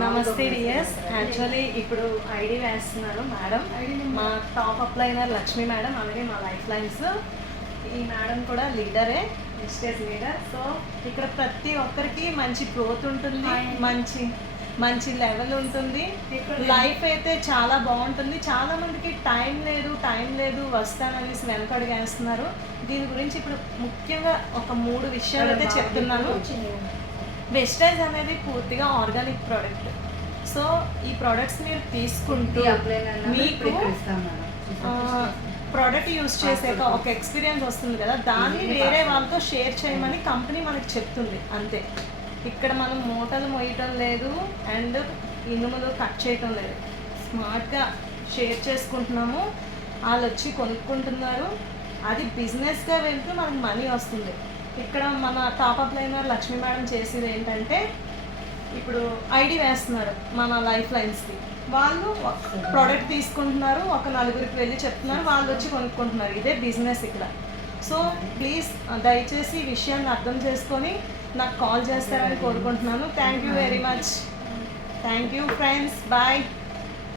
నమస్తే dears. Actually ఇప్పుడు ID వేస్తున్నారు మేడం, మా టాప్ అప్లైనర్ లక్ష్మి మేడం, అలాగే మా లైఫ్ లైన్స్. ఈ మేడం కూడా లీడరే, స్టేజ్ లీడర్. సో ఇక్కడ ప్రతి ఒక్కరికి మంచి గ్రోత్ ఉంటుంది, మంచి మంచి లెవెల్ ఉంటుంది. లైఫ్ అయితే చాలా బాగుంటుంది. చాలా మందికి టైం లేదు వస్తాననేసి వెనకడుగేస్తున్నారు. దీని గురించి ఇప్పుడు ముఖ్యంగా ఒక 3 విషయాలు అయితే చెప్తున్నాను. వెస్టైజ్ అనేది పూర్తిగా ఆర్గానిక్ ప్రోడక్ట్. సో ఈ ప్రోడక్ట్స్ మీరు తీసుకుంటూ మీకు ప్రోడక్ట్ యూస్ చేసాక ఒక ఎక్స్పీరియన్స్ వస్తుంది కదా, దాన్ని వేరే వాళ్ళతో షేర్ చేయమని కంపెనీ మనకి చెప్తుంది అంతే. ఇక్కడ మనం మూటలు మోయటం లేదు అండ్ ఇనుములు కట్ చేయటం లేదు, స్మార్ట్గా షేర్ చేసుకుంటున్నాము. వాళ్ళు వచ్చి కొనుక్కుంటున్నారు, అది బిజినెస్గా వెళ్తూ మనకు మనీ వస్తుంది. ఇక్కడ మన టాప్ అప్లైనర్ లక్ష్మీ మేడం చేసేది ఏంటంటే, ఇప్పుడు ఐడి వేస్తున్నారు మన లైఫ్ లైన్స్కి, వాళ్ళు ప్రోడక్ట్ తీసుకుంటున్నారు, ఒక 4గురికి వెళ్ళి చెప్తున్నారు, వాళ్ళు వచ్చి కొనుక్కుంటున్నారు. ఇదే బిజినెస్ ఇక్కడ. సో ప్లీజ్ దయచేసి ఈ విషయాన్ని అర్థం చేసుకొని నాకు కాల్ చేస్తారని కోరుకుంటున్నాను. Thank you very much. Thank you friends, bye.